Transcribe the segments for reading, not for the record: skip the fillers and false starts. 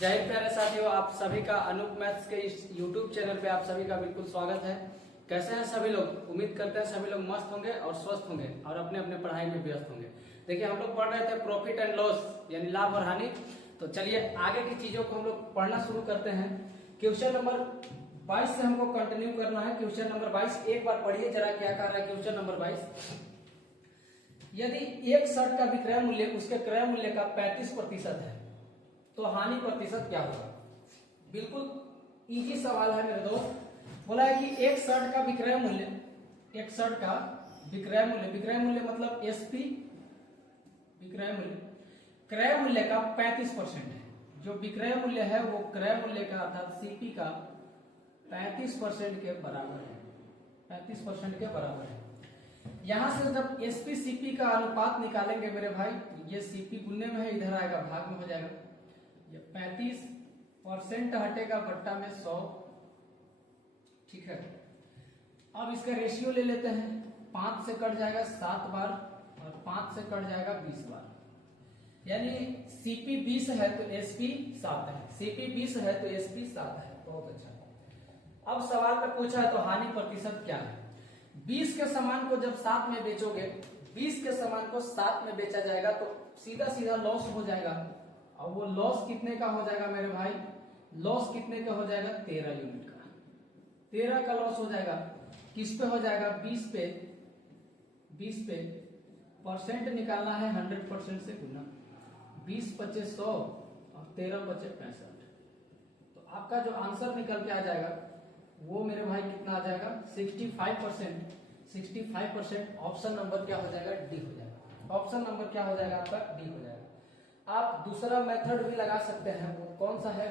जय हिंद प्यारे साथियों, आप सभी का अनूप मैथ्स के इस YouTube चैनल पे आप सभी का बिल्कुल स्वागत है। कैसे हैं सभी लोग? उम्मीद करते हैं सभी लोग मस्त होंगे और स्वस्थ होंगे और अपने अपने पढ़ाई में व्यस्त होंगे। देखिए, हम लोग पढ़ रहे थे प्रॉफिट एंड लॉस यानी लाभ और हानि। तो चलिए आगे की चीजों को हम लोग पढ़ना शुरू करते हैं। क्वेश्चन नंबर 22 से हमको कंटिन्यू करना है। क्वेश्चन नंबर 22 एक बार पढ़िए जरा, क्या कह रहा है क्वेश्चन नंबर 22। यदि एक शर्ट का विक्रय मूल्य उसके क्रय मूल्य का 35% है तो हानि प्रतिशत क्या होगा? बिल्कुल इजी सवाल है मेरे दोस्त। बोला है कि एक शर्ट का विक्रय मूल्य, एक शर्ट का विक्रय मूल्य मतलब एसपी विक्रय मूल्य, क्रय मूल्य का 35% है। जो विक्रय मूल्य है वो क्रय मूल्य का अर्थात सीपी का 35% के बराबर है, 35% के बराबर है। यहां से जब एसपी सीपी का अनुपात निकालेंगे मेरे भाई, ये सीपी गुणने में है, इधर आएगा भाग में हो जाएगा। ये 35% हटेगा बट्टा में 100, ठीक है। अब इसका रेशियो ले लेते हैं। 5 से कट जाएगा 7 बार और 5 से कट जाएगा 20 बार, यानी सीपी 20 है तो एसपी 7 है, सीपी 20 है तो एसपी 7 है। बहुत अच्छा। अब सवाल में पूछा है तो हानि प्रतिशत क्या है? 20 के सामान को जब 7 में बेचोगे, 20 के सामान को 7 में बेचा जाएगा तो सीधा सीधा लॉस हो जाएगा। और वो लॉस कितने का हो जाएगा मेरे भाई? लॉस कितने का हो जाएगा? 13 यूनिट का, 13 का लॉस हो जाएगा। किस पे हो जाएगा? 20 पे। 20 पे परसेंट निकालना है 100% से गुना। 20 पचे 100 और 13 पचे 65। तो आपका जो आंसर निकल के आ जाएगा वो मेरे भाई कितना आ जाएगा? 65%। 65% ऑप्शन नंबर क्या हो जाएगा? डी हो जाएगा। ऑप्शन नंबर क्या हो जाएगा आपका? डी हो जाएगा। आप दूसरा मेथड भी लगा सकते हैं, वो कौन सा है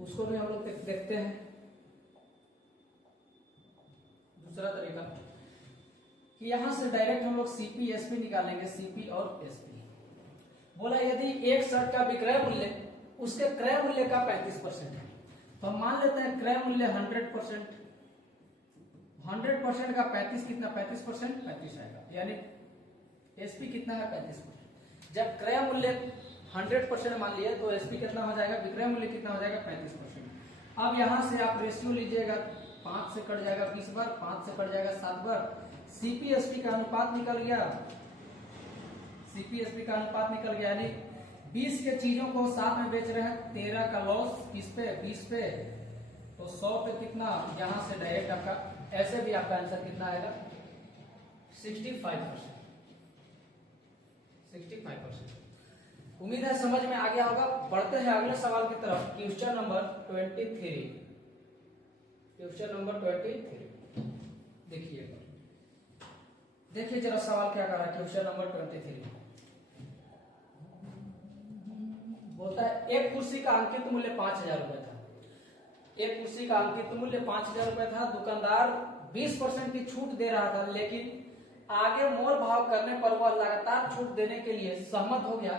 उसको भी हम लोग देखते हैं। दूसरा तरीका कि यहां से डायरेक्ट हम लोग सीपी एसपी निकालेंगे, सीपी और एसपी। बोला यदि एक शर्ट का विक्रय मूल्य उसके क्रय मूल्य का 35% है तो हम मान लेते हैं क्रय मूल्य 100%। 100% का 35 कितना? 35% 35 आएगा, यानी एसपी कितना है? 35%। जब क्रय मूल्य 100% मान लिया तो एसपी कितना हो जाएगा? विक्रय मूल्य कितना हो जाएगा? 35%। अब यहां से आप रेशियो लीजिएगा। 5 से कट जाएगा 20 बार, 5 से कट जाएगा 7 बार। सीपी एसपी का अनुपात निकल गया, सीपी एसपी का अनुपात निकल गया, यानी 20 के चीजों को 7 में बेच रहे हैं, 13 का लॉस किस पे? 20 पे। तो 100 पे कितना? यहां से डायरेक्ट आपका ऐसे भी आपका आंसर कितना आएगा? 65%। 65%। उम्मीद है समझ में आ गया होगा। बढ़ते हैं अगले सवाल की तरफ। Question number 23। क्वेश्चन नंबर 23 देखिए, देखिए जरा सवाल क्या कर रहा है। क्वेश्चन नंबर 23 बोलता है एक कुर्सी का अंकित मूल्य 5000 रुपए था। एक कुर्सी का अंकित मूल्य 5000 रुपए था। दुकानदार 20% की छूट दे रहा था, लेकिन आगे मोल भाव करने पर वह लगातार छूट देने के लिए सहमत हो गया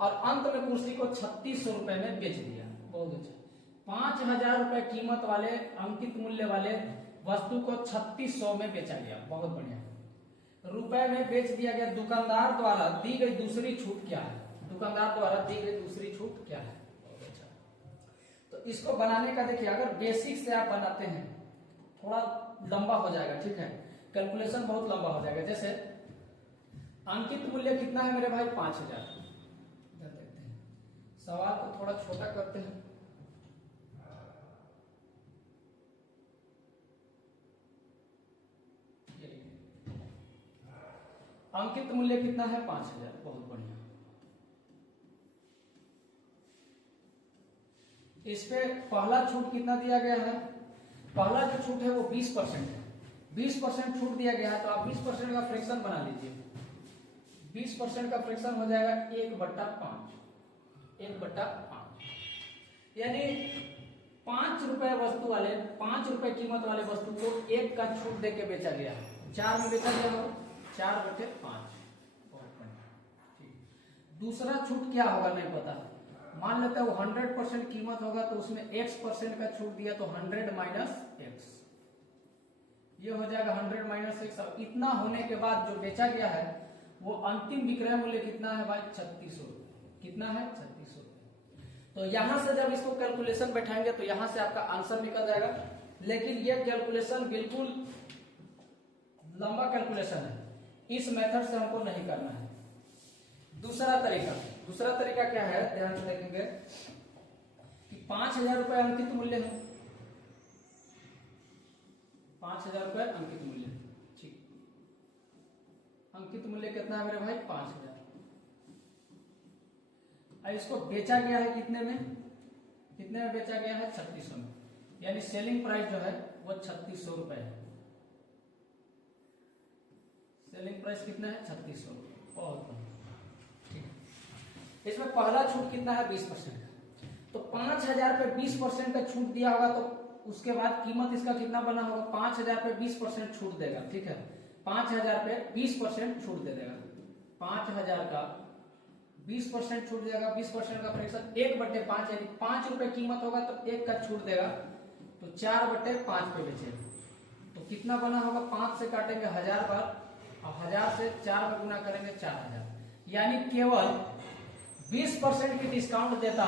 और अंत में कुर्सी को 3600 रुपए में बेच दिया। बहुत अच्छा। 5000 रुपए कीमत वाले अंकित मूल्य वाले वस्तु को 3600 में बेचा गया। बहुत बढ़िया, रुपए में बेच दिया गया। दुकानदार द्वारा दी गई दूसरी छूट क्या है? दुकानदार द्वारा दी गई दूसरी छूट क्या है? बहुत अच्छा। तो इसको बनाने का देखिए, अगर बेसिक से आप बनाते हैं थोड़ा लंबा हो जाएगा, ठीक है, कैलकुलेशन बहुत लंबा हो जाएगा। जैसे अंकित मूल्य कितना है मेरे भाई? 5000। देखते हैं, सवाल को थोड़ा छोटा करते हैं। अंकित मूल्य कितना है? 5000। बहुत बढ़िया। इस पे पहला छूट कितना दिया गया है? पहला जो छूट है वो 20% है। 20% छूट दिया गया है तो आप 20% का फ्रैक्शन बना लीजिए। 20% का फ्रैक्शन हो जाएगा 1/5। 1/5 यानी 5 रुपए वस्तु वाले, 5 रुपए कीमत वाले वस्तु को 1 का छूट देके बेचा गया है। 4 में बेचा गया हो, 4/5। दूसरा छूट क्या होगा नहीं पता। मान लेते हैं वो 100% कीमत होगा तो उसमें x% का छूट दिया तो 100 माइनस x, ये हो जाएगा 100 माइनस x। इतना होने के बाद जो बेचा गया है वो अंतिम विक्रय मूल्य कितना है भाई? 3600 रुपए। कितना है? 3600 रुपए। तो यहां से जब इसको कैलकुलेशन बैठाएंगे तो यहां से आपका आंसर निकल जाएगा, लेकिन ये कैलकुलेशन बिल्कुल लंबा कैलकुलेशन है, इस मेथड से हमको नहीं करना है। दूसरा तरीका क्या है, ध्यान से देखेंगे कि 5,000 रुपए अंकित मूल्य है, 5,000 रुपए अंकित मूल्य, ठीक, अंकित मूल्य कितना है मेरे भाई 5,000। इसको बेचा गया है कितने में बेचा गया है 3600 में, यानी सेलिंग प्राइस जो है वो 3600 रुपए है। सेलिंग प्राइस कितना है 3600, बहुत ठीक है। इसमें पहला छूट कितना है 20% का, तो 5,000 पे 20% का छूट दिया होगा, तो उसके बाद कीमत इसका कितना बना होगा, 5,000 पे 20% छूट देगा, ठीक है, 5,000 पे 20% छूट दे देगा, 5,000 का 20% छूट देगा, 20% का फ्रैक्शन 1/5 यानी 5 रुपए कीमत होगा तो 1 का छूट देगा, तो 4/5 पे बेचेगा, तो कितना बना होगा, 5 से काटेंगे 1000 बार और 1000 से 4 में गुना करेंगे 4000, यानी केवल 20% की डिस्काउंट देता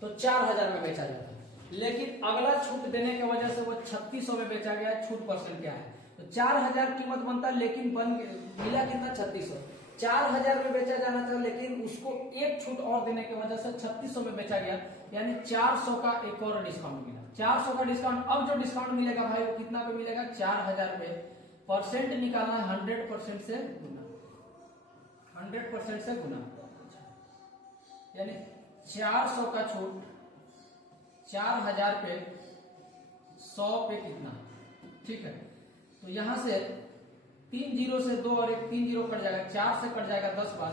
तो 4000 में बेचा जाता, लेकिन अगला छूट देने की वजह से वो 3600 में बेचा गया, छूट परसेंट क्या है, तो 4000 कीमत बनता, लेकिन मिला कितना 3600, 4000 में बेचा जाना था, लेकिन उसको एक छूट और देने की वजह से 3600 में बेचा गया, यानी 400 का एक और डिस्काउंट मिला, 400 का डिस्काउंट। अब जो डिस्काउंट मिलेगा भाई वो कितना पे मिलेगा, 4000 पे, परसेंट निकालना है 100% से गुना, 100% से गुना, यानी 400 का छूट 4000 पे 100 पे कितना, ठीक है, तो यहां से 3 जीरो से 2 और 1 3 जीरो कट जाएगा, 4 से कट जाएगा 10 बार,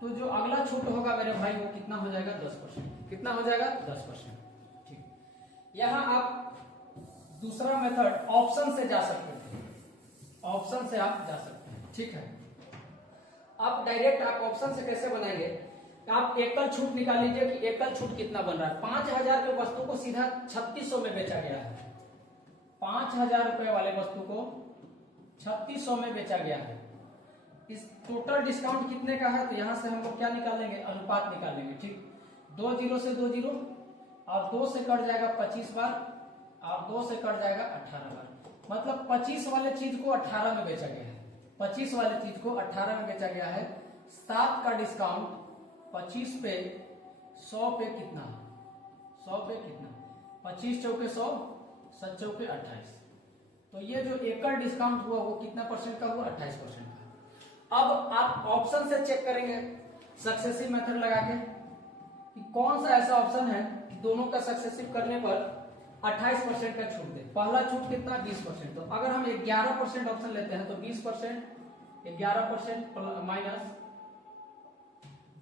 तो जो अगला छूट होगा मेरे भाई वो कितना हो जाएगा 10%, कितना हो जाएगा 10%, ठीक। यहां आप दूसरा मेथड ऑप्शन से जा सकते थे, ऑप्शन से आप जा सकते हैं, ठीक है। आप डायरेक्ट आप ऑप्शन से कैसे बनाएंगे, आप एकल छूट निकाल लीजिए कि एकल छूट कितना बन रहा है, 5,000 के वस्तु को सीधा 3600 में बेचा गया है, 5,000 रुपए वाले वस्तु को 3600 में बेचा गया है, इस टोटल डिस्काउंट कितने का है, तो यहां से हम लोग क्या निकालेंगे, अनुपात निकालेंगे, ठीक, 2 जीरो से 2 जीरो और 2 से कट जाएगा 25 बार और 2 से कट जाएगा 18 बार, मतलब 25 वाले चीज को 18 में बेचा गया है, 25 वाले चीज को 18 में बेचा गया है, 7 का डिस्काउंट 25 पे 100 पे कितना, 100 पे कितना, 25 चौके 100, 7 चौके 28, तो ये जो एकल डिस्काउंट हुआ वो कितना परसेंट का हुआ, 28% का। अब आप ऑप्शन से चेक करेंगे सक्सेसिव मेथड लगा के कि कौन सा ऐसा ऑप्शन है कि दोनों का सक्सेसिव करने पर 28% का छूट दे। पहला छूट कितना 20%, तो अगर हम 11% ऑप्शन लेते हैं तो 20% 11% माइनस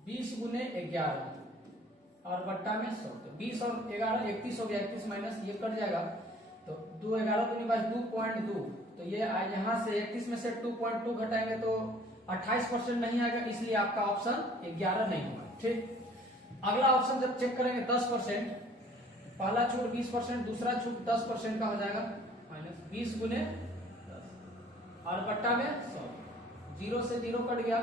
20 गुने 11 और बट्टा में 100, तो 20 और 11 31 हो गया, 31 माइनस ये कट जाएगा, तो 2 11 दूनी बाई 2.2, तो ये यहाँ से 31 में से 2.2 घटाएंगे तो 28% नहीं आएगा, इसलिए आपका ऑप्शन 11 नहीं होगा, ठीक। अगला ऑप्शन जब चेक करेंगे 10%, पहला छूट 20%, दूसरा छूट 10% का हो जाएगा, माइनस 20 गुने 10 और बट्टा में 100, 0 से 0 कट गया,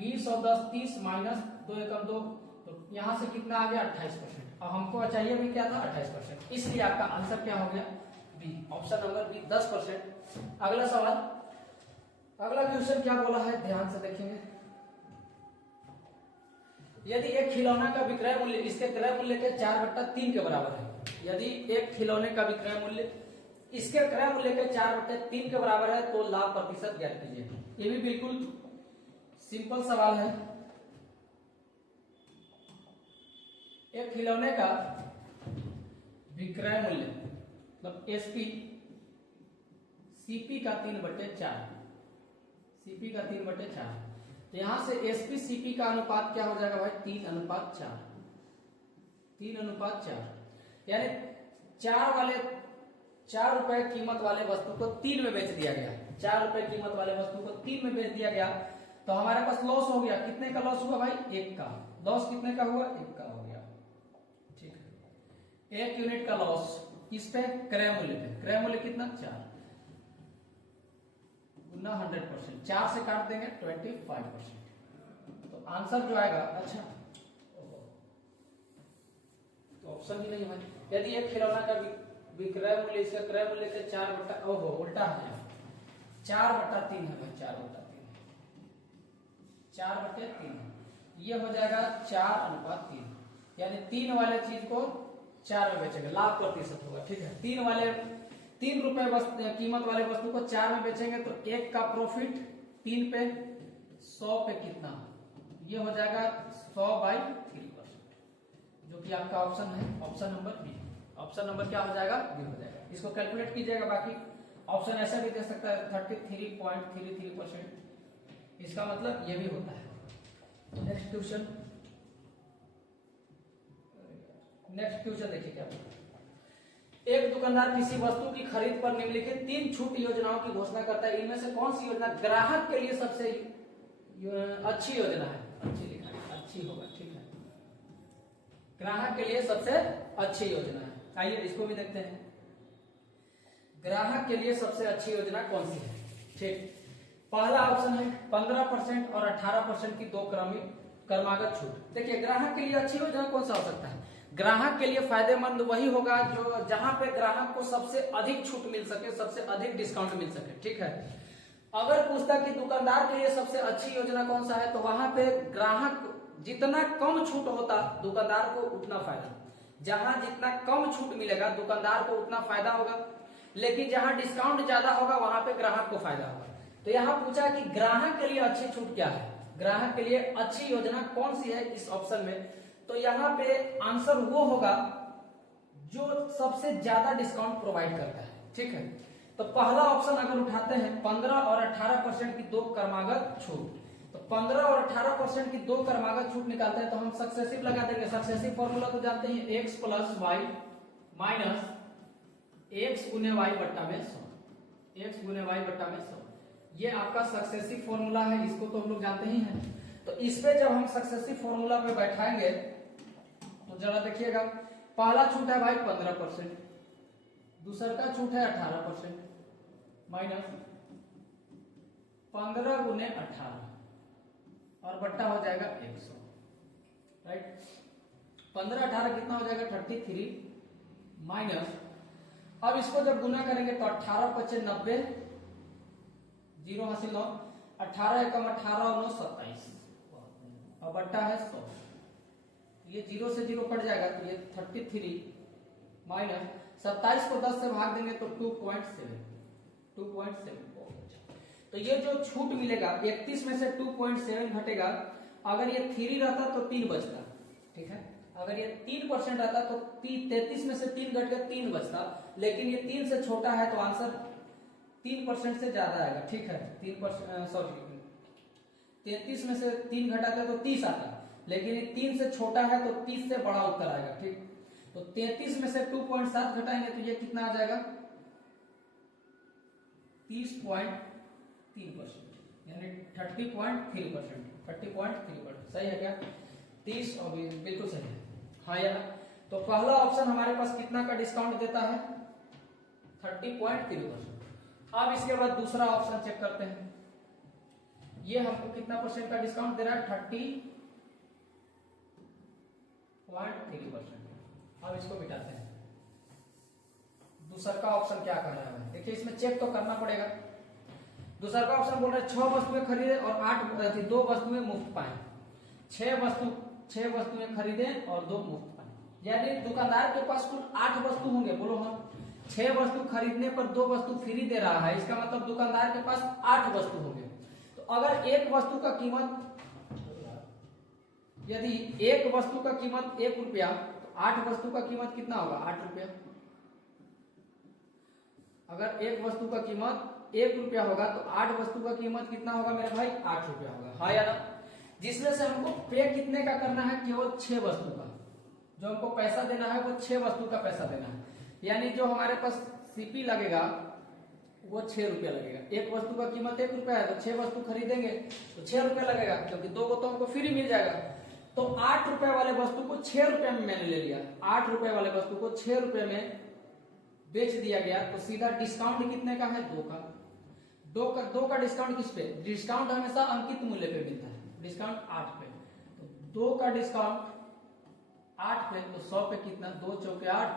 20 और 10 30 माइनस 2 एकम 2, तो यहां से कितना आ गया 28%, और हमको चाहिए भी क्या था 28%, इसलिए आपका आंसर क्या हो गया बी, ऑप्शन नंबर बी 10%। अगला सवाल, अगला क्वेश्चन क्या बोला है, ध्यान से देखेंगे, यदि एक खिलौना का विक्रय मूल्य इसके क्रय मूल्य के 4/3 के बराबर है, यदि एक खिलौने का विक्रय मूल्य इसके क्रय मूल्य के 4/3 के बराबर है तो लाभ प्रतिशत ज्ञात कीजिए। ये भी बिल्कुल सिंपल सवाल है। एक खिलौने का विक्रय मूल्य मतलब एसपी सीपी का 3/4, सीपी का 3/4, तो यहां से एसपी सीपी का अनुपात क्या हो जाएगा भाई 3:4, 3:4, यानी 4 रुपए कीमत वाले वस्तु को 3 में बेच दिया गया, 4 रुपए कीमत वाले वस्तु को 3 में बेच दिया गया, तो हमारे पास लॉस हो गया, कितने का लॉस हुआ भाई 1 का, लॉस कितने का हुआ 1 का हो गया, ठीक है। 1 यूनिट का लॉस किस पे, क्रय मूल्य पे, क्रय मूल्य कितना 4 गुना 100%, 4 से काट देंगे 25%, तो आंसर जो आएगा, अच्छा तो ऑप्शन ही नहीं है। यदि एक खिलौना का विक्रय मूल्य इसका क्रय मूल्य के 4/, ओहो उल्टा है, 4/3 है भाई, 4/3, 4/3 ये हो जाएगा 4:3, यानी 3 वाले चीज को 4 में बेचेंगे, लाभ प्रतिशत होगा, ठीक है। 3 रुपए कीमत वाले वस्तु को 4 में बेचेंगे तो 1 का प्रॉफिट 3 पे 100 पे कितना, ये हो जाएगा 100/3%, जो कि आपका ऑप्शन है, option number B. Option number क्या हो जाएगा, बी हो जाएगा। इसको कैलकुलेट कीजिएगा, बाकी ऑप्शन ऐसा भी दे सकता है 33.33%, इसका मतलब ये भी होता है। नेक्स्ट क्वेश्चन देखिए क्या बोलता है। एक दुकानदार किसी वस्तु की खरीद पर निम्नलिखित 3 छूट योजनाओं की घोषणा करता है, इनमें से कौन सी योजना ग्राहक के लिए सबसे अच्छी योजना है, अच्छी लिखा है, अच्छी होगा, ठीक है, ग्राहक के लिए सबसे अच्छी योजना है। आइए इसको भी देखते हैं, ग्राहक के लिए सबसे अच्छी योजना कौन सी है, ठीक। पहला ऑप्शन है 15% और 18% की 2 क्रमागत छूट। देखिए ग्राहक के लिए अच्छी योजना कौन सा हो सकता है, ग्राहक के लिए फायदेमंद वही होगा जो जहां पे ग्राहक को सबसे अधिक छूट मिल सके, सबसे अधिक डिस्काउंट मिल सके, ठीक है। अगर पूछता कि दुकानदार के लिए सबसे अच्छी योजना कौन सा है, तो वहां पे ग्राहक जितना कम छूट होता दुकानदार को उतना फायदा, जहां जितना कम छूट मिलेगा दुकानदार को उतना फायदा होगा, लेकिन जहां डिस्काउंट ज्यादा होगा वहां पे ग्राहक को फायदा होगा। तो यहाँ पूछा कि ग्राहक के लिए अच्छी छूट क्या है, ग्राहक के लिए अच्छी योजना कौन सी है इस ऑप्शन में, तो यहाँ पे आंसर वो होगा जो सबसे ज्यादा डिस्काउंट प्रोवाइड करता है, ठीक है। तो पहला ऑप्शन अगर उठाते हैं 15 और 18% की 2 क्रमागत छूट, तो 15 और 18% की 2 क्रमागत छूट निकालते हैं तो हम सक्सेसिव लगा देंगे। सक्सेसिव फॉर्मूला तो जानते हैं, x + y माइनस x गुने y बट्टा में 100, x गुने y बट्टा में 100, ये आपका सक्सेसिव फॉर्मूला है, इसको तो हम लोग जानते ही हैं। तो इस पे जब हम सक्सेसिव फॉर्मूला पे बैठाएंगे तो जरा देखिएगा, पहला छूट है भाई 15%, दूसरा का छूट है 18%, माइनस 15 गुने 18 और बट्टा हो जाएगा 100, राइट। 15 18 कितना हो जाएगा 33, माइनस अब इसको जब गुना करेंगे तो 18 × 5 = 90, 0 हासिल 9, 18 × 18 = 27 और बट्टा है 100, ये 0 से 0 कट जाएगा तो ये 33 माइनस 27 को 10 से भाग देंगे तो 2.7 तो ये जो छूट मिलेगा 31 में से 2.7 घटेगा, अगर ये 3 रहता तो 3 बचता, ठीक है। अगर ये 3% रहता तो 33 में से 3 घट गया 3 बचता, लेकिन ये 3 से छोटा है तो आंसर 3% से ज्यादा आएगा, ठीक है। 3%, सॉरी 33 में से 3 घटाते तो 30 आता, लेकिन ये 3 से छोटा है तो 30 से बड़ा उत्तर आएगा, ठीक। तो 33 में से 2.7 घटाएंगे तो ये कितना आ जाएगा 30.3%, यानी 30.3%, सही है क्या, 30 और बिल्कुल सही है, हाँ या ना। तो पहला ऑप्शन हमारे पास कितना का डिस्काउंट देता है 30.3%। अब इसके बाद दूसरा ऑप्शन चेक करते हैं, ये हमको कितना परसेंट का डिस्काउंट दे रहा है 30.3%। अब इसको मिटाते हैं, दूसरा का ऑप्शन क्या कह रहा है, देखिए इसमें चेक तो करना पड़ेगा। दूसरा का ऑप्शन बोल रहा है 6 वस्तुएं खरीदे और 2 वस्तुएं मुफ्त पाए, 6 वस्तुएं खरीदे और 2 मुफ्त पाए, यानी दुकानदार के पास कुल 8 वस्तु होंगे, बोलो हाँ। 6 वस्तु खरीदने पर 2 वस्तु फ्री दे रहा है, इसका मतलब दुकानदार के पास 8 वस्तु होंगे। तो अगर एक वस्तु का कीमत, यदि एक वस्तु का कीमत 1 रुपया, तो 8 वस्तु का कीमत कितना होगा 8 रुपया। अगर एक वस्तु का कीमत 1 रुपया होगा तो 8 वस्तु का कीमत कितना होगा मेरे भाई 8 रुपया होगा, हाँ या ना। जिसमें से हमको पे कितने का करना है, केवल 6 वस्तु का, जो हमको पैसा देना है वो 6 वस्तु का पैसा देना है, यानी जो हमारे पास सीपी लगेगा वो 6 रुपया लगेगा। एक वस्तु का कीमत 1 रुपया है तो 6 वस्तु खरीदेंगे तो 6 रुपया लगेगा, क्योंकि 2 को तो हमको फ्री मिल जाएगा। तो 8 रुपए वाले वस्तु को 6 रुपए में मैंने ले लिया, 8 रुपए वाले वस्तु को 6 रुपए में बेच दिया गया, तो सीधा डिस्काउंट कितने का है 2 का। 2 का डिस्काउंट किस पे, डिस्काउंट हमेशा अंकित मूल्य पे मिलता है, डिस्काउंट 8 पे, तो 2 का डिस्काउंट 8 पे, तो 100 पे कितना, 2 चौके 8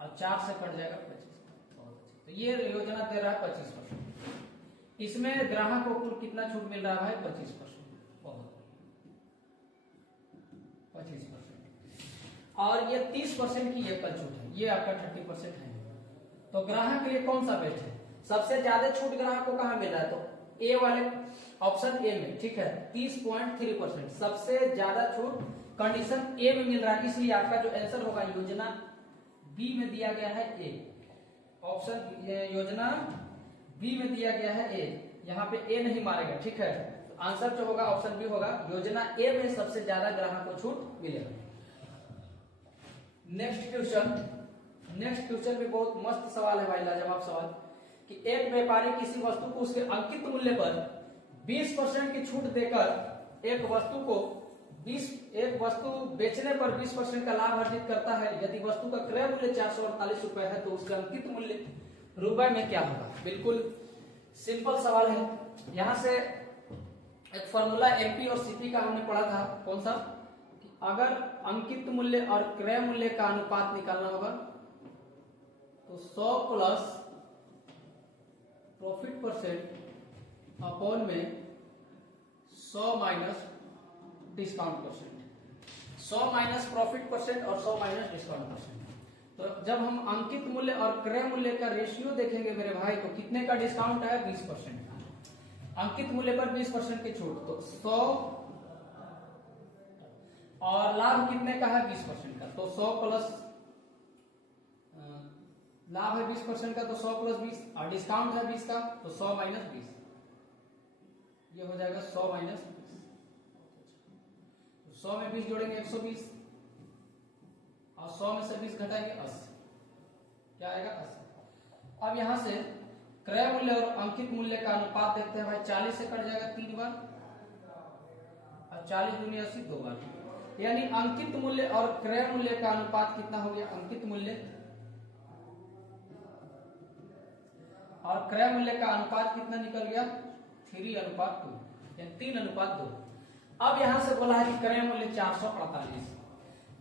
और 4 से कट जाएगा 25। बहुत अच्छे। तो ये योजना दे रहा है 25%। इसमें ग्राहक को कुल कितना छूट मिल रहा है 25%। बहुत 25%। और ये 30% की एकल छूट है, ये आपका 30% है। तो ग्राहक के लिए कौन सा बेस्ट है? सबसे ज्यादा छूट ग्राहक को कहाँ मिल रहा है? तो ए वाले ऑप्शन ए में, ठीक है, 30.3%। सबसे ज्यादा छूट कंडीशन ए में मिल रहा है, इसलिए आपका जो आंसर होगा योजना बी में दिया गया है ए। ऑप्शन योजना बी में दिया गया है ए, यहाँ पे ए नहीं मारेगा, ठीक है। तो आंसर जो होगा ऑप्शन बी होगा, योजना ए में सबसे ज्यादा ग्राहक को छूट मिलेगा। नेक्स्ट क्वेश्चन भी बहुत मस्त सवाल है भाई, लाजवाब सवाल, कि एक व्यापारी किसी वस्तु को उसके अंकित मूल्य पर 20% की छूट देकर एक वस्तु बेचने पर 20% का लाभ अर्जित करता है। यदि वस्तु का क्रय मूल्य 448 रुपए है तो उसका अंकित मूल्य रुपए में क्या होगा? बिल्कुल सिंपल सवाल है। यहां से एक फॉर्मूला एमपी और सीपी का हमने पढ़ा था, कौन सा? अगर अंकित मूल्य और क्रय मूल्य का अनुपात निकालना होगा तो 100 प्लस प्रॉफिट परसेंट अपॉन में 100 minus discount percent. 100 minus profit percent और 100 माइनस डिस्काउंट परसेंट। तो जब हम अंकित मूल्य और क्रय मूल्य का रेशियो देखेंगे मेरे भाई, तो कितने का डिस्काउंट है? 20% का। अंकित मूल्य पर 20% की छूट, तो 100 और लाभ कितने का है? 20% का। तो 100 प्लस लाभ है 20% का, तो 100 प्लस 20, और डिस्काउंट है 20 का, तो 100 माइनस 20, ये हो जाएगा 100 माइनस 20। 100 में 20 जोड़ेंगे 120, और 100 में से 20 घटाएंगे 80, क्या आएगा? 80। अब यहां से क्रय मूल्य और अंकित मूल्य का अनुपात देखते हैं भाई, 40 से कट जाएगा 3 बार, और 40 दूनी 80 2 बार, यानी अंकित मूल्य और क्रय मूल्य का अनुपात कितना हो गया? अंकित मूल्य और क्रय मूल्य का अनुपात कितना निकल गया? 3:2, या 3:2। अब यहां से बोला है कि क्रय मूल्य 448,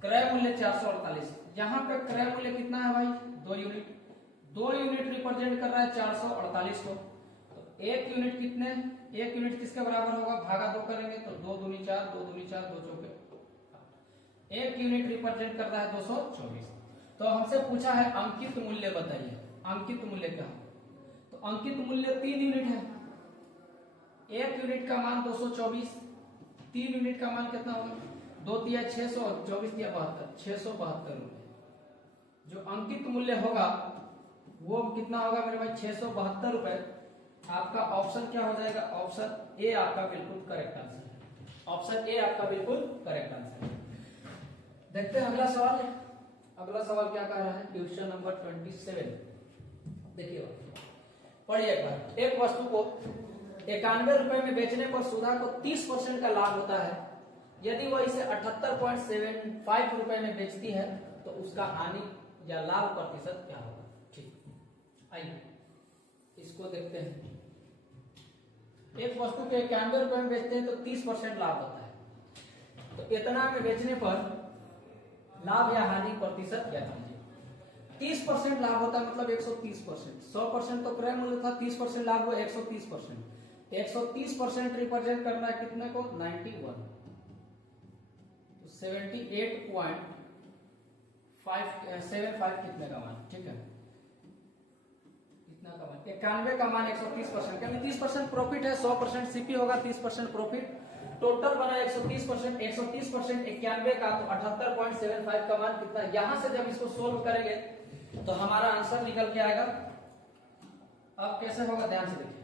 क्रय मूल्य 448, यहाँ पे क्रय मूल्य कितना है भाई? 2 यूनिट। 2 यूनिट रिप्रेजेंट कर रहा है 448 को। तो 1 यूनिट कितने? 1 यूनिट किसके बराबर होगा? भागा 2 करेंगे तो 2 दूनी 4, 2 दूनी 4, 2 चौके 1 यूनिट रिप्रेजेंट कर रहा है 224। तो हमसे पूछा है अंकित मूल्य बताइए, अंकित मूल्य क्या है? तो अंकित मूल्य 3 यूनिट है। 1 यूनिट का मान 224, 3 यूनिट का मान कितना होगा? 2 तिया 600, 24 तिया 72, 672 रुपए। जो अंकित मूल्य होगा वो कितना होगा मेरे भाई? 672 रुपए। आपका ऑप्शन क्या हो जाएगा? ऑप्शन ए आपका बिल्कुल करेक्ट आंसर है। ऑप्शन ए आपका बिल्कुल करेक्ट आंसर है। देखते हैं अगला सवाल। अगला सवाल क्या कह रहा है? क्वेश्चन नंबर 27 देखिए, पढ़िए एक बार। एक वस्तु को 91 रुपए में बेचने पर सुधा को 30% का लाभ होता है। यदि वह इसे 78.75 रुपए में बेचती है तो उसका हानि या लाभ प्रतिशत क्या होगा? ठीक, आइए इसको देखते हैं। एक वस्तु को 91 रुपए में बेचते हैं तो 30% लाभ होता है। तो इतना में बेचने पर लाभ या हानि प्रतिशत क्या कीजिए? 30% लाभ होता है मतलब 130%। 100% तो क्रय मूल्य था, 30% लाभ हुआ 130%। 130% रिप्रेजेंट करना है कितने को? 91। तो 78.75 कितने का मान? ठीक है, कितना का मान? 91 का मान 130%, क्योंकि 30% प्रॉफिट है, 100% सीपी होगा, 30% प्रॉफिट, टोटल बना 130%। 130% 91 का, तो 78.75 का मान कितना? यहां से जब इसको सोल्व करेंगे तो हमारा आंसर निकल के आएगा। अब कैसे होगा ध्यान से देखिए।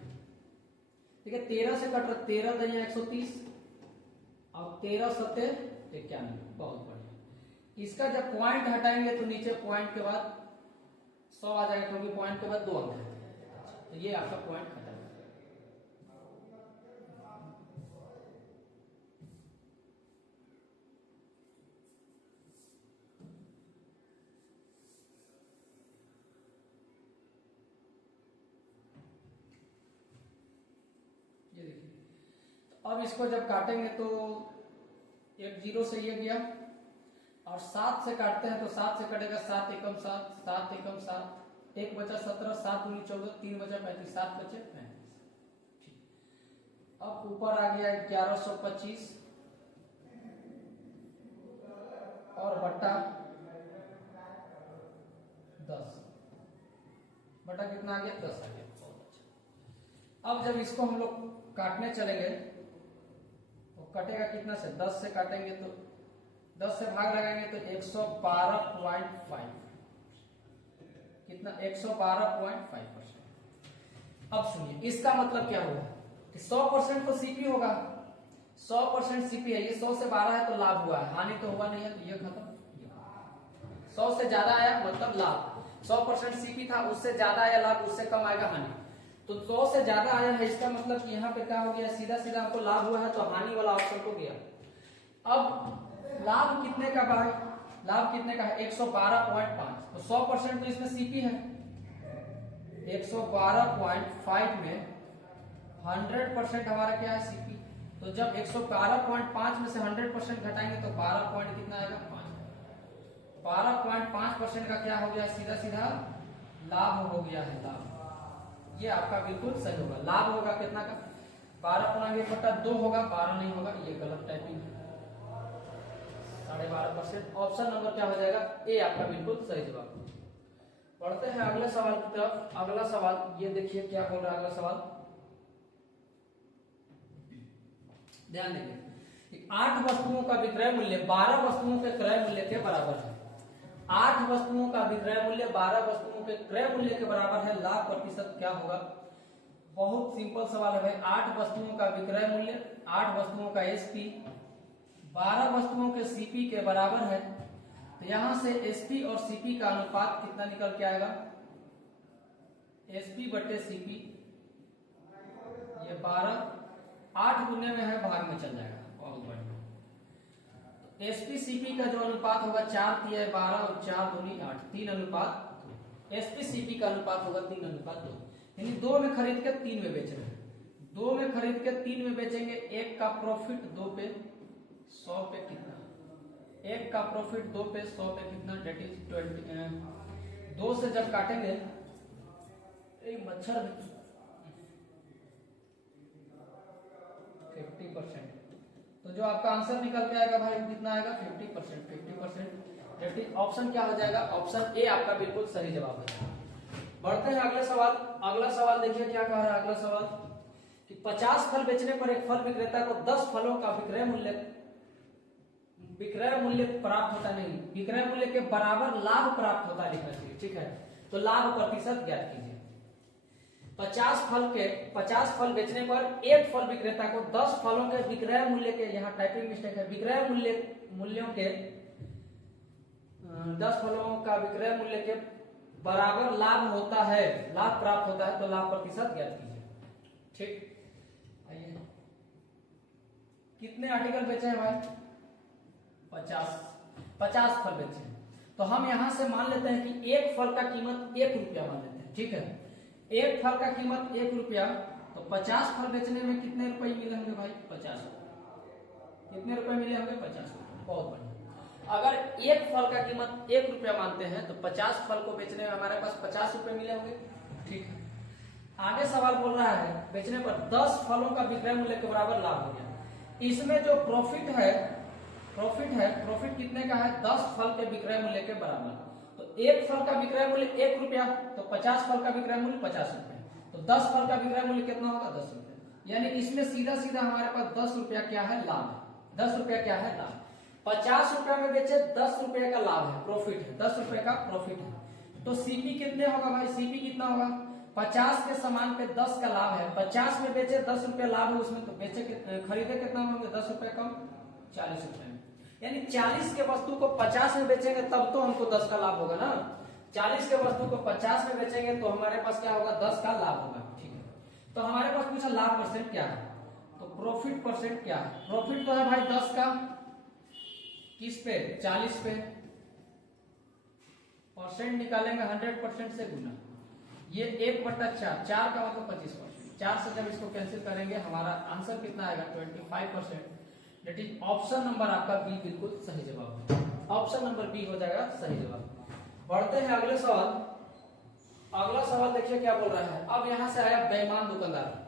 ठीक है, 13 से कट रहा, 13 दया 130 और 13 सत्ते 91। बहुत बढ़िया। इसका जब पॉइंट हटाएंगे तो नीचे पॉइंट के बाद 100 आ जाएगा, क्योंकि पॉइंट के बाद 2 अंक है। तो ये आपका पॉइंट खत्म। ये देखिए, तो अब इसको जब काटेंगे तो एक 0 से ये गया और 7 से काटते हैं तो 7 से कटेगा 7 एकम 7, 7 एकम 7, 1 बचा 17, 7 दूनी 14, 3 बचा 35, 7 बचे 35। अब ऊपर आ गया 1125 और बट्टा 10, बटा कितना आ गया 10 आ गया। बहुत अच्छा। अब जब इसको हम लोग काटने चलेंगे तो कटेगा कितना से, 10 से काटेंगे तो 10 से भाग लगाएंगे तो 112.5, कितना 112.5%। अब सुनिए इसका मतलब क्या हुआ कि 100% तो सीपी होगा, 100% सीपी है, ये 100 से 12 है तो लाभ हुआ है, हानि तो हुआ नहीं है, तो ये खत्म। 100 से ज्यादा आया मतलब लाभ, 100% सीपी था उससे ज्यादा आया लाभ, उससे कम आएगा हानि। तो 100 से ज्यादा आया है, इसका मतलब कि यहाँ पे क्या हो गया, सीधा सीधा आपको लाभ हुआ है तो हानि वाला ऑप्शन को गया। अब लाभ कितने का भाई, लाभ कितने का है 112.5, तो 100% तो इसमें सीपी है, 112.5 में 100% हमारा क्या है सीपी। तो जब 112.5 में से 100% घटाएंगे तो 12 पॉइंट कितना आएगा 5, 12.5% का क्या हो गया, सीधा सीधा लाभ हो गया है, लाभ। ये आपका बिल्कुल सही होगा, लाभ होगा कितना का 12.1/2 होगा, 12 नहीं होगा, ये गलत टाइपिंग है, 12.5%। ऑप्शन नंबर क्या हो जाएगा ए आपका बिल्कुल सही जवाब। पढ़ते हैं अगले सवाल की तरफ। अगला सवाल ये देखिए क्या बोल रहा है अगला सवाल, ध्यान देंगे। 8 वस्तुओं का विक्रय मूल्य 12 वस्तुओं के क्रय मूल्य के बराबर है। 8 वस्तुओं का विक्रय मूल्य 12 वस्तुओं के क्रय मूल्य के बराबर है, लाभ प्रतिशत क्या होगा। बहुत सिंपल सवाल है भाई, 8 वस्तुओं का विक्रय मूल्य, 8 वस्तुओं का एसपी, 12 वस्तुओं के सीपी के बराबर है, तो यहां से एसपी और सीपी का अनुपात कितना निकल के आएगा, एसपी बटे सीपी, ये 12, 8 गुने में है भाग में चल जाएगा, बहुत बढ़िया। तो एसपी सीपी का जो अनुपात होगा 4 तिया 12 और 4 दूनी 8, 3 अनुपात 2। एसपी सीपी का अनुपात होगा 3 अनुपात 2, यानी 2 में खरीद के 3 में बेच रहे हैं, 2 में खरीद के 3 में बेचेंगे, 1 का प्रॉफिट 2 पे 100 पे कितना, 1 का प्रॉफिट 2 पे 100 पे कितना, डेट इज 20। 2 से जब काटेंगे एक मच्छर 50%, तो जो आपका आंसर निकल के आएगा भाई कितना आएगा 50%, 50%। डेट इज ऑप्शन क्या हो जाएगा, ऑप्शन ए आपका बिल्कुल सही जवाब है। बढ़ते हैं अगले सवाल। अगला सवाल देखिए क्या कह रहा है अगला सवाल कि 50 फल बेचने पर एक फल विक्रेता को 10 फलों का विक्रय मूल्य प्राप्त होता नहीं, विक्रय मूल्य के बराबर लाभ प्राप्त होता है लिखना चाहिए, ठीक है। तो लाभ प्रतिशत ज्ञात कीजिए। 50 फल बेचने पर एक फल विक्रेता को 10 फलों के विक्रय मूल्य के, यहाँ टाइपिंग मिस्टेक है, विक्रय मूल्यों के 10 फलों का विक्रय मूल्य के बराबर लाभ होता है, लाभ प्राप्त होता है, तो लाभ प्रतिशत ज्ञात कीजिए, ठीक। आइए कितने आर्टिकल बेचे हैं भाई 50 फल बेचे हैं, तो हम यहां से मान लेते हैं कि एक फल का कीमत 1 रुपया मान लेते हैं, ठीक है। एक फल का कीमत 1 रुपया, तो 50 फल बेचने में कितने रुपए मिले होंगे भाई 50 रुपए, कितने रुपए मिले होंगे 50 रुपए, बहुत बढ़िया। अगर एक फल का कीमत 1 रुपया मानते हैं तो 50 फल को बेचने में हमारे पास 50 रुपए मिले होंगे, ठीक है। आगे सवाल बोल रहा है बेचने पर 10 फलों का विक्रय मूल्य के बराबर लाभ हो गया। इसमें जो प्रॉफिट है, प्रॉफिट कितने का है 10 फल के विक्रय मूल्य के बराबर, तो एक फल का विक्रय मूल्य 1 रुपया, तो 50 फल का विक्रय मूल्य 50 रुपया, तो 10 फल का विक्रय मूल्य कितना होगा 10 रुपया, यानी इसमें सीधा सीधा हमारे पास 10 रुपया क्या है लाभ है, 10 रुपया क्या है लाभ। 50 रुपया में बेचे 10 रुपये का लाभ है, प्रॉफिट है, 10 रुपये का प्रॉफिट है, तो सीपी कितने होगा भाई, सीपी कितना होगा 50 के समान पे 10 का लाभ है, 50 में बेचे 10 रुपया लाभ है उसमें, तो बेचे खरीदे कितना होंगे 10 रुपये कम 40 रुपए में, यानी 40 के वस्तु को 50 में बेचेंगे तब तो हमको 10 का लाभ होगा ना, 40 के वस्तु को 50 में बेचेंगे तो हमारे पास क्या होगा 10 का लाभ होगा, ठीक है। तो हमारे पास पूछा लाभ परसेंट क्या है, तो प्रॉफिट परसेंट क्या है, प्रॉफिट तो है भाई 10 का, किस पे 40 पे, परसेंट निकालेंगे 100% से गुना, ये 1/4, 4 का मतलब 25%, 4 से जब इसको कैंसिल करेंगे हमारा आंसर कितना आएगा 25%। दैट इज ऑप्शन नंबर आपका बी बिल्कुल सही जवाब है। ऑप्शन नंबर बी हो जाएगा सही जवाब। बढ़ते हैं अगले सवाल। अगला सवाल देखिए क्या बोल रहा है। अब यहां से आया बेईमान दुकानदार।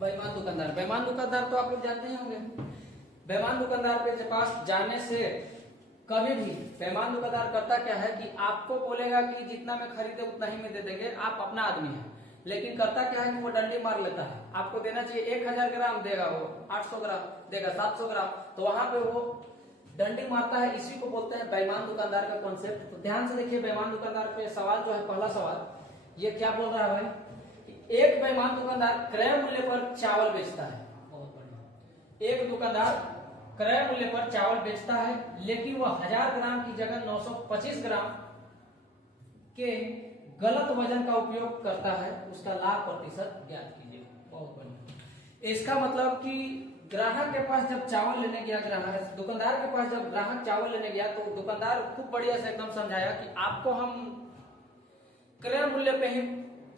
बेईमान दुकानदार, बेईमान दुकानदार तो आप लोग जानते ही होंगे। बेईमान दुकानदार के पास जाने से कभी भी बेईमान दुकानदार करता क्या है कि आपको बोलेगा कि जितना में खरीदे उतना ही में दे देंगे, आप अपना आदमी है, लेकिन करता क्या है कि वो डंडी मार लेता है। आपको देना चाहिए 1000 ग्राम, देगा वो 800 ग्राम, देगा 700 ग्राम, तो वहां पे वो डंडी मारता है। इसी को बोलते हैं बेईमान दुकानदार का कॉन्सेप्ट। तो ध्यान से देखिए बेईमान दुकानदार पे सवाल जो है, पहला सवाल ये क्या बोल रहा है भाई, एक बेईमान दुकानदार क्रय मूल्य पर चावल बेचता है। बहुत बढ़िया। एक दुकानदार क्रय मूल्य पर चावल बेचता है, लेकिन वह 1000 ग्राम की जगह 925 ग्राम के गलत वजन का उपयोग करता है। उसका लाभ प्रतिशत ज्ञात कीजिए। बहुत बढ़िया। इसका मतलब कि ग्राहक के पास जब चावल लेने गया, ग्राहक दुकानदार के पास जब ग्राहक चावल लेने गया, तो दुकानदार खूब बढ़िया से एकदम समझाया कि आपको हम क्रय मूल्य पे ही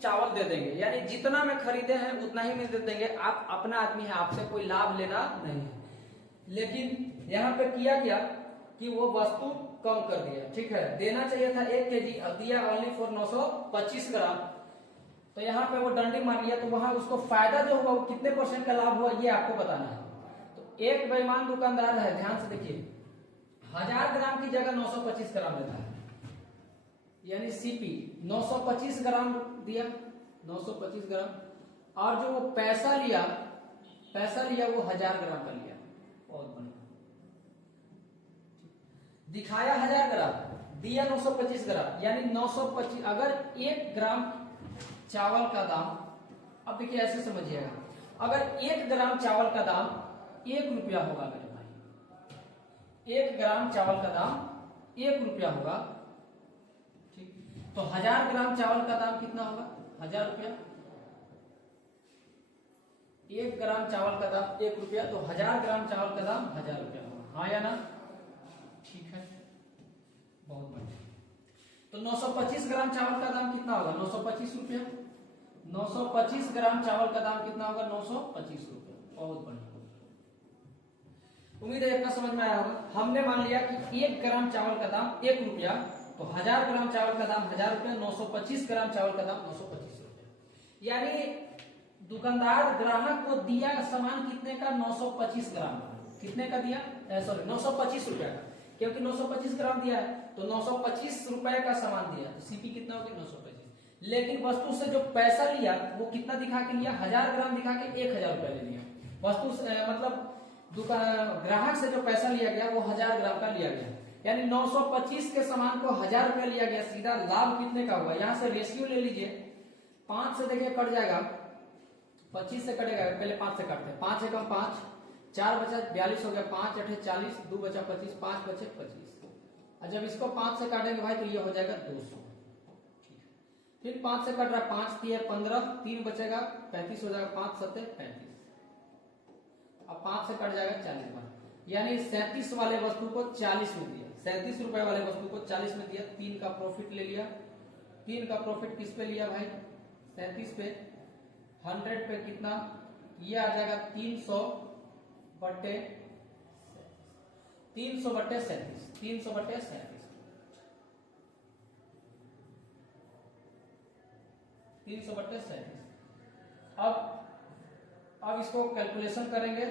चावल दे देंगे, यानी जितना में खरीदे हैं उतना ही में दे देंगे, आप अपना आदमी है, आपसे कोई लाभ लेना नहीं है। लेकिन यहाँ पे किया क्या कि वो वस्तु कम कर दिया। ठीक है, देना चाहिए था 1 kg, अब दिया ओनली फॉर 925 ग्राम। तो यहाँ पे वो डंडी मार लिया, तो वहां उसको फायदा जो हुआ वो कितने % का लाभ हुआ ये आपको बताना है। तो एक बेईमान दुकानदार है, ध्यान से देखिए, 1000 ग्राम की जगह 925 ग्राम लेता है, यानी सीपी 925 ग्राम दिया, 925 ग्राम, और जो वो पैसा लिया वो 1000 ग्राम का लिया। बहुत बढ़िया। दिखाया 1000 ग्राम, दिया 925 ग्राम, यानी 925। अगर 1 ग्राम चावल का दाम, अब देखिए ऐसे समझिएगा, अगर 1 ग्राम चावल का दाम 1 रुपया होगा मेरे भाई, 1 ग्राम चावल का दाम 1 रुपया होगा, ठीक, तो 1000 ग्राम चावल का दाम कितना होगा? 1000 रुपया। 1 ग्राम चावल का दाम 1 रुपया, तो 1000 ग्राम चावल का दाम 1000 रुपया होगा। हाँ या ना? ठीक है, बहुत बढ़िया। तो 925 ग्राम चावल का दाम कितना होगा? 925 रुपया। 925 ग्राम चावल का दाम कितना होगा? 925 रुपया। बहुत बढ़िया। उम्मीद है इतना समझ में आया होगा। हमने मान लिया कि 1 ग्राम चावल का दाम 1 रुपया, तो 1000 ग्राम चावल का दाम 1000 रुपया, 925 ग्राम चावल का दाम 925 रुपया। यानी दुकानदार ग्राहक को दिया सामान कितने का? 925 ग्राम का। कितने का दिया? सॉरी, 925 रुपया का, क्योंकि 925 ग्राम दिया है, तो 925 रुपए का सामान दिया, तो सीपी कितना होगी? 925। लेकिन वस्तु से जो पैसा लिया वो कितना दिखा के लिया? 1000 ग्राम दिखा के 1000 रुपया ले लिया। वस्तु से मतलब ग्राहक से जो पैसा लिया गया वो 1000 ग्राम का लिया गया, यानी 925 के सामान को 1000 रुपया लिया गया। सीधा लाभ कितने का हुआ? यहाँ से रेशियो ले लीजिए, 5 से देखिए कट जाएगा, 25 से कटेगा, पहले 5 से काटते हैं, 5 एकम 5, 4 बचा 42 हो गया, 5 8 40, 2 बचा 25, 5 बचे 25। और जब इसको 5 से काटेंगे भाई तो ये हो जाएगा 200। फिर 5 से कट रहा है, 5 3 15, 3 बचेगा 35 हो जाएगा, 5 7 35। अब 5 से कट जाएगा 40 बार, यानी 37 वाले वस्तु को 40 में दिया, 37 रुपए वाले वस्तु को 40 में दिया। 3 का प्रॉफिट ले लिया। 3 का प्रॉफिट किस पे लिया भाई? 37 पे। 100 पे कितना? ये आ जाएगा 300 बटे 37। 300 बटे 37, 300 बटे 37। अब इसको कैलकुलेशन करेंगे,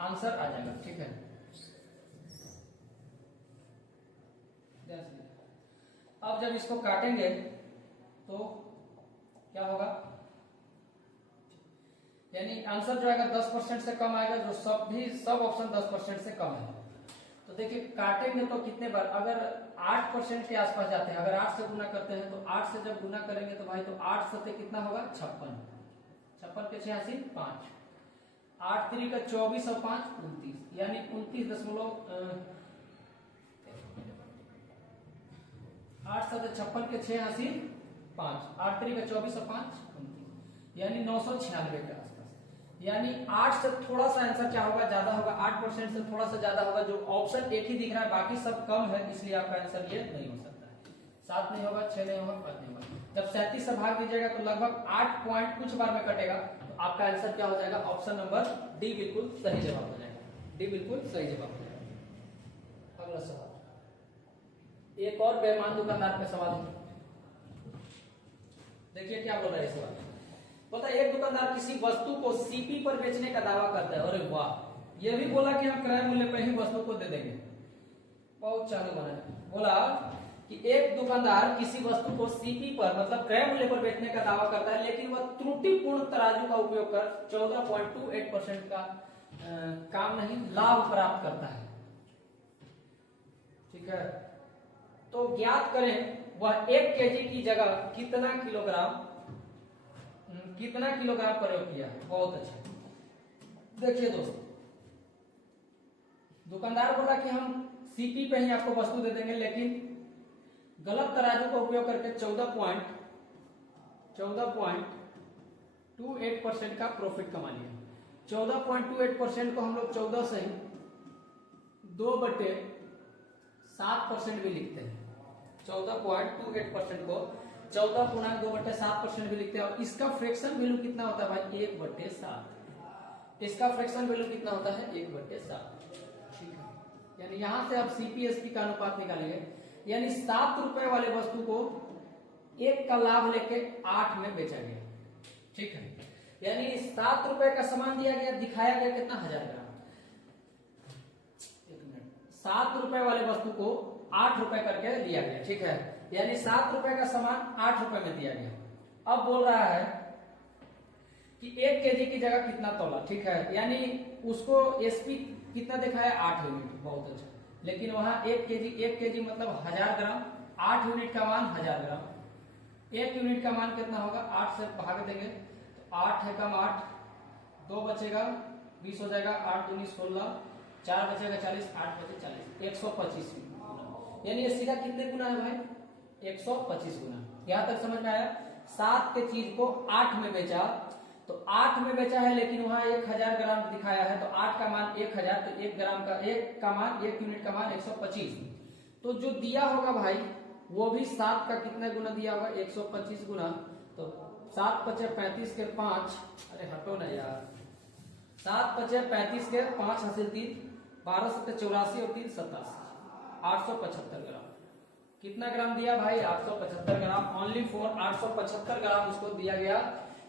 आंसर आ जाएगा। ठीक है, अब जब इसको काटेंगे तो क्या होगा? यानी आंसर जो आएगा 10% से कम आएगा, जो सब ऑप्शन 10% से कम है। तो देखिए काटेंगे तो कितने बार? अगर 8% के आसपास जाते हैं, अगर 8 से गुना करते हैं, तो 8 से जब गुना करेंगे तो भाई तो 8 सत्ते कितना होगा? 56। 56 के 86 5, 8 3 का 24 और 5 29, यानी 29.8 7 56 के 86 5, 8 3 का 24 और 5 29, यानी 996 के आसपास। यानी 8 से थोड़ा सा आंसर क्या होगा? ज्यादा होगा, 8% से थोड़ा सा ज्यादा होगा। जो ऑप्शन एक ही दिख रहा है, बाकी सब कम है, इसलिए आपका आंसर ये नहीं हो सकता है। 7 नहीं होगा, 6 नहीं होगा, 5 नहीं होगा। जब 37 से भाग दीजिएगा तो लगभग 8 पॉइंट कुछ बार में कटेगा, तो आपका आंसर क्या हो जाएगा? ऑप्शन नंबर डी बिल्कुल सही जवाब हो जाएगा। डी बिल्कुल सही जवाब हो जाएगा। अगला सवाल, एक और बेईमान दुकानदार का सवाल है। देखिए क्या बोल रहा है सवाल। पता है, एक दुकानदार किसी वस्तु को सीपी पर बेचने का दावा करता है। अरे वाह, यह भी बोला कि हम क्रय मूल्य पर ही वस्तु को दे देंगे। बहुत चालू बना है। बोला कि एक दुकानदार किसी वस्तु को सीपी पर मतलब क्रय मूल्य पर बेचने का दावा करता है, लेकिन वह त्रुटिपूर्ण तराजू का उपयोग कर 14.28% का काम नहीं लाभ प्राप्त करता है। ठीक है, तो ज्ञात करें वह 1 केजी की जगह कितना किलोग्राम प्रयोग किया है। बहुत अच्छा। देखिए दोस्तों, दुकानदार बोला कि हम सीपी पे ही आपको वस्तु दे देंगे, लेकिन गलत तराजू का उपयोग करके 14.28% का प्रॉफिट कमा लिया। 14.28% को हम लोग 14 से 2/7% भी लिखते हैं। 14.28% को 14.2/7% भी लिखते हैं। और इसका फ्रैक्शन वैल्यू कितना होता है भाई? 1/7। इसका फ्रैक्शन वैल्यू कितना होता है? 1/7। ठीक है, यानी यहां से आप सीपीएसपी का अनुपात निकालेंगे, यानी 7 रुपए वाले वस्तु को 1 का लाभ लेके 8 में बेचा गया। ठीक है, यानी 7 रुपए का सामान दिया गया, दिखाया गया कितना? 1000 ग्राम। 7 रुपए वाले वस्तु को 8 रुपए करके दिया गया। ठीक है, यानी 7 रुपए का सामान 8 रुपए में दिया गया। अब बोल रहा है कि 1 केजी की जगह कितना तोला। ठीक है, यानी उसको एसपी कितना दिखाया? 8 यूनिट। बहुत अच्छा, लेकिन वहां 1 केजी मतलब 1000 ग्राम। 8 यूनिट का मान 1000 ग्राम। 1 यूनिट का मान कितना होगा? 8 से भाग देंगे तो 8 है कम 8, 2 बचेगा 20 हो जाएगा, 8 दूनी 16, 4 बचेगा 40, 8 बचे 40, 125 गुना। यानी ये सीधा कितने गुना है भाई? 125 गुना। यहां तक समझ में आया? 7 के चीज को 8 में बेचा, तो 8 में बेचा है, लेकिन वहां 1000 ग्राम दिखाया है, तो 8 का मान 1000, तो 1 ग्राम का 1 का मान 1 यूनिट का मान 125। तो जो दिया होगा भाई वो भी 7 का कितने गुना दिया होगा? 125 गुना। तो 7 × 5 = 35 के 5, अरे हटो ना यार, 7 × 5 = 35 के 5 हासिल 3, 12 × 7 = 84 और 3 = 87, 875 ग्राम। कितना ग्राम दिया भाई? 875 ग्राम। ओनली फॉर 875 ग्राम उसको दिया गया,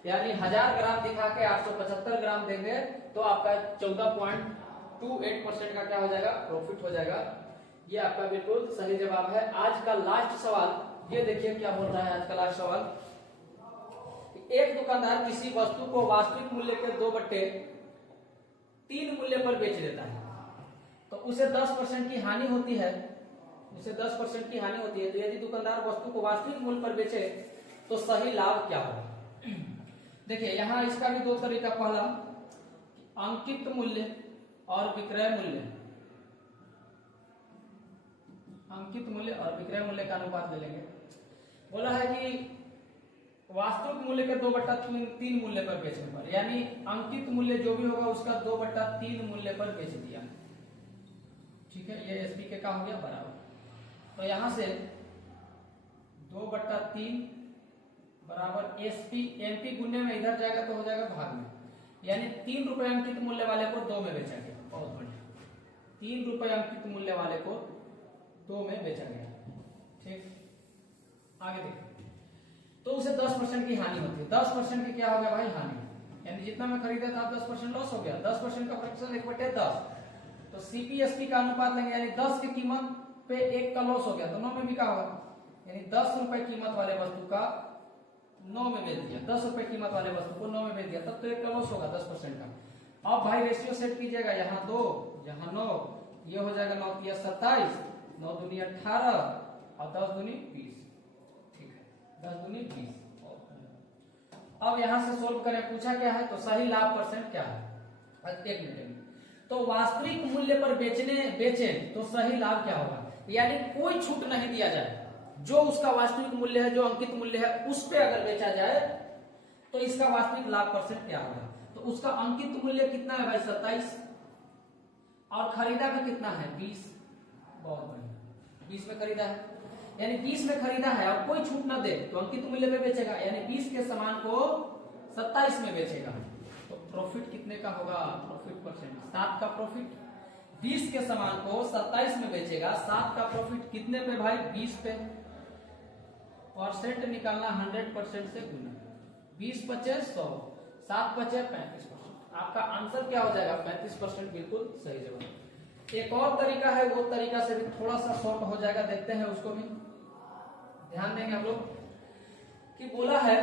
यानी 1000 ग्राम दिखा के 875 ग्राम देंगे तो आपका 14.28% का क्या हो जाएगा? प्रॉफिट हो जाएगा। ये आपका बिल्कुल सही जवाब है। आज का लास्ट सवाल ये देखिए क्या बोल रहा है। आज का लास्ट सवाल, एक दुकानदार किसी वस्तु को वास्तविक मूल्य के 2/3 मूल्य पर बेच देता है, तो उसे 10% की हानि होती है। उसे 10% की हानि होती है। तो यदि दुकानदार वस्तु को वास्तविक मूल्य पर बेचे तो सही लाभ क्या होगा? देखिए यहां इसका भी 2 तरीका। पहला, अंकित मूल्य और विक्रय मूल्य। अंकित मूल्य और विक्रय मूल्य का अनुपात ले लेंगे। बोला है कि वास्तविक मूल्य के 2/3 मूल्य पर बेचने पर, यानी अंकित मूल्य जो भी होगा उसका 2/3 मूल्य पर बेच दिया। ठीक है, ये एसपी के का हो गया बराबर। तो यहां से 2/3 बराबर एसपी, एमपी गुने में इधर जाएगा तो हो जाएगा भाग में, यानी 3 रुपए अंकित मूल्य वाले को 2 में बेचा गया। बहुत बढ़िया, 3 रुपए अंकित मूल्य वाले को 2 में बेचा गया। ठीक, आगे देखिए। तो उसे 10% की हानि होती है। 10% की क्या हो गया भाई? हानि। यानी जितना मैं खरीदा था 10% लॉस हो गया। 10% का फ्रैक्शन 1/10। तो सीपीएसपी का अनुपात लेंगे, यानी 10 की कीमत पे 1 का लॉस हो गया, तो 9 में भी क्या होगा? यानी 10 रुपए कीमत वाले वस्तु का 9 में बेच दिया। 10 रुपए कीमत वाले वस्तु को 9 में बेच दिया, तब तो 1 का लॉस होगा 10% का। अब भाई रेशियो सेट कीजिएगा, यहाँ 2, यहाँ 9, ये हो जाएगा 9 × 3 = 27, 9 दूनी 18 और 10 दूनी 20। ठीक है, 10 दूनी 20। अब यहां से सोल्व करें, पूछा क्या है? तो सही लाभ परसेंट क्या है? 1 मिनट में। तो वास्तविक मूल्य पर बेचे तो सही लाभ क्या होगा? यानी कोई छूट नहीं दिया जाए, जो उसका वास्तविक मूल्य है, जो अंकित मूल्य है, उस पे अगर बेचा जाए तो इसका वास्तविक लाभ परसेंट क्या होगा? तो उसका अंकित मूल्य कितना है भाई? 27, और खरीदा भी कितना है? 20। बहुत बढ़िया, 20 में खरीदा है, यानी 20 में खरीदा है और कोई छूट ना दे तो अंकित मूल्य पे बेचेगा, यानी 20 के सामान को 27 में बेचेगा। तो प्रॉफिट कितने का होगा? प्रॉफिट परसेंट 7 का प्रॉफिट, 20 के सामान को 27 में बेचेगा, 7 का प्रॉफिट कितने पे भाई? 20 पे। परसेंट निकालना 100% से गुना, 20 बचे 100, 7 बचे 35%। आपका आंसर क्या हो जाएगा? 35%। बिल्कुल सही जवाब। एक और तरीका है, वो तरीका से भी थोड़ा सा शॉर्ट हो जाएगा, देखते हैं उसको भी ध्यान देंगे हम लोग। कि बोला है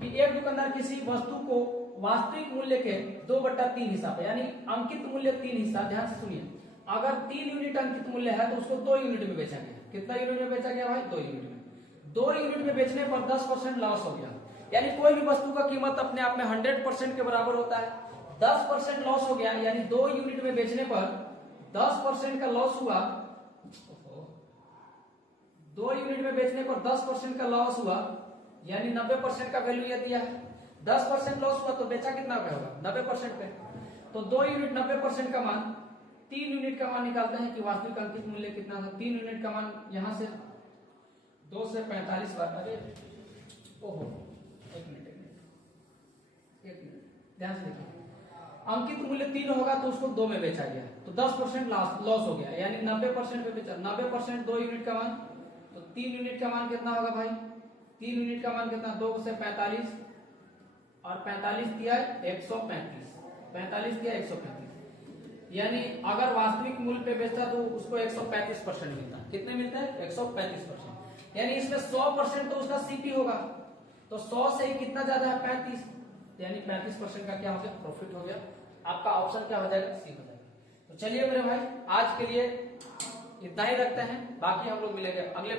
कि एक दुकानदार किसी वस्तु को वास्तविक मूल्य के 2/3 हिस्सा पे, यानी अंकित मूल्य 3 हिस्सा, ध्यान से सुनिए, अगर 3 यूनिट अंकित मूल्य है तो उसको 2 यूनिट में बेचा गया। कितना यूनिट में बेचा गया भाई? 2 यूनिट में। 2 यूनिट में बेचने पर 10% लॉस हो गया। यानी कोई भी वस्तु का कीमत अपने आप में 100% के बराबर होता है। 10% लॉस हो गया, यानी 2 यूनिट में बेचने पर 10% का लॉस हुआ। 2 यूनिट में बेचने पर 10% का लॉस हुआ, यानी 90% का वैल्यू यह दिया है। 10% लॉस हुआ तो बेचा कितना पे होगा? 90% पे। तो 2 यूनिट 90% का मान, 3 यूनिट का मान निकालते हैं कि वास्तविक अंकित मूल्य कितना था। 3 यूनिट का मान यहां से 2 से 45 बार, अरे ओहो, एक मिनट ध्यान से देखिए। अंकित मूल्य 3 होगा तो उसको 2 में बेचा गया, तो 10% लॉस हो गया, यानी 90% पे बेचा। 90% 2 यूनिट का मान, तो 3 यूनिट का मान कितना होगा भाई? 3 यूनिट का मान कितना? 2 से 45, और 45 दिया 135, 45 दिया 135, यानी अगर वास्तविक मूल्य पे बेचता तो उसको 135% मिलता। कितने मिलते हैं? 135%। यानी इसमें 100% तो उसका सीपी होगा, तो 100 से ही कितना ज्यादा है? 35, यानी 35% का क्या हो गया? प्रॉफिट हो गया। आपका ऑप्शन क्या हो जाएगा? सी हो जाएगा। तो चलिए मेरे भाई, आज के लिए इतना ही रखते हैं, बाकी हम लोग मिलेंगे अगले